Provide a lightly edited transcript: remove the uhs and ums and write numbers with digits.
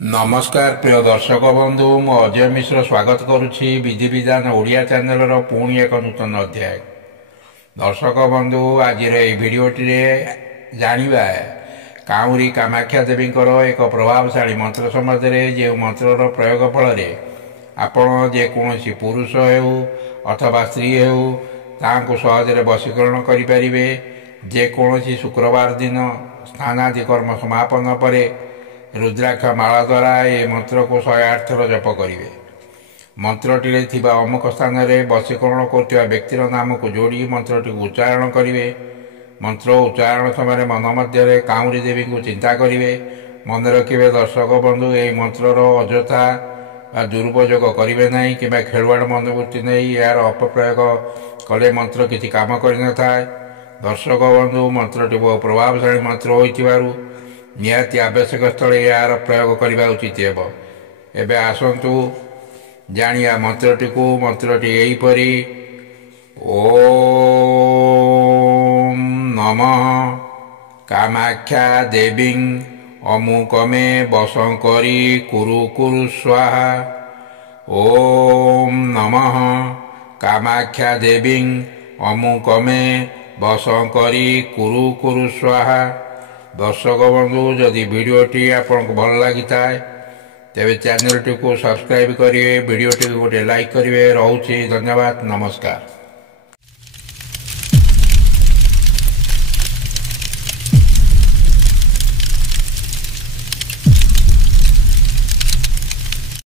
नमस्कार प्रिय दर्शक बंधु मु अजय मिश्र स्वागत करुच्ची विधि विधान ओडिया चैनल पुणी एक नूतन अध्याय। दर्शक बंधु आज भिडटी जाना काउरी कामाख्या देवी एक प्रभावशाली मंत्र समाज जो मंत्र प्रयोग फल आपण जेकोसी पुरुष हो अथवा स्त्री हो सहजरे वशीकरण करें। जेकोसी शुक्रवार दिन स्नानादि कर्म समापन पर रुद्राक्ष माला द्वारा ये मंत्र को 108 थर जप करेंगे। मंत्रटी थिबा अमुक स्थान में वशीकरण कर व्यक्तिर नाम को जोड़ी मंत्रटी उच्चारण करेंगे। मंत्र उच्चारण समय मन मध्य काउरी देवी को चिंता करेंगे। मन रखिए दर्शक बंधु ये मंत्रर अजथा दुरुपयोग करेंगे ना कि खेलवाड़ मनोवृत्ति नहीं यार अपप्रयोग कले मंत्र किसी काम कर न था। दर्शक बंधु मंत्रटी बहु प्रभावशाली मंत्र हो निहाती आवश्यक स्थल यार प्रयोग करने उचित एवं आसतु जानिया मंत्रटी को। मंत्रटी यहीपरी ओम नमः कामाख्या देवी अमुक मे वशंकरी कुरु कुरु स्वाहा। ओम नमः कामाख्या देवी अमुक मे वशंकरी कुरु कुरु स्वाहा। दर्शक बंधु जदि भिडटी आपको भल लगी था तेरे चैनल टी को सब्सक्राइब करेंगे, भिडटी को गोटे लाइक करेंगे। रोचे धन्यवाद, नमस्कार।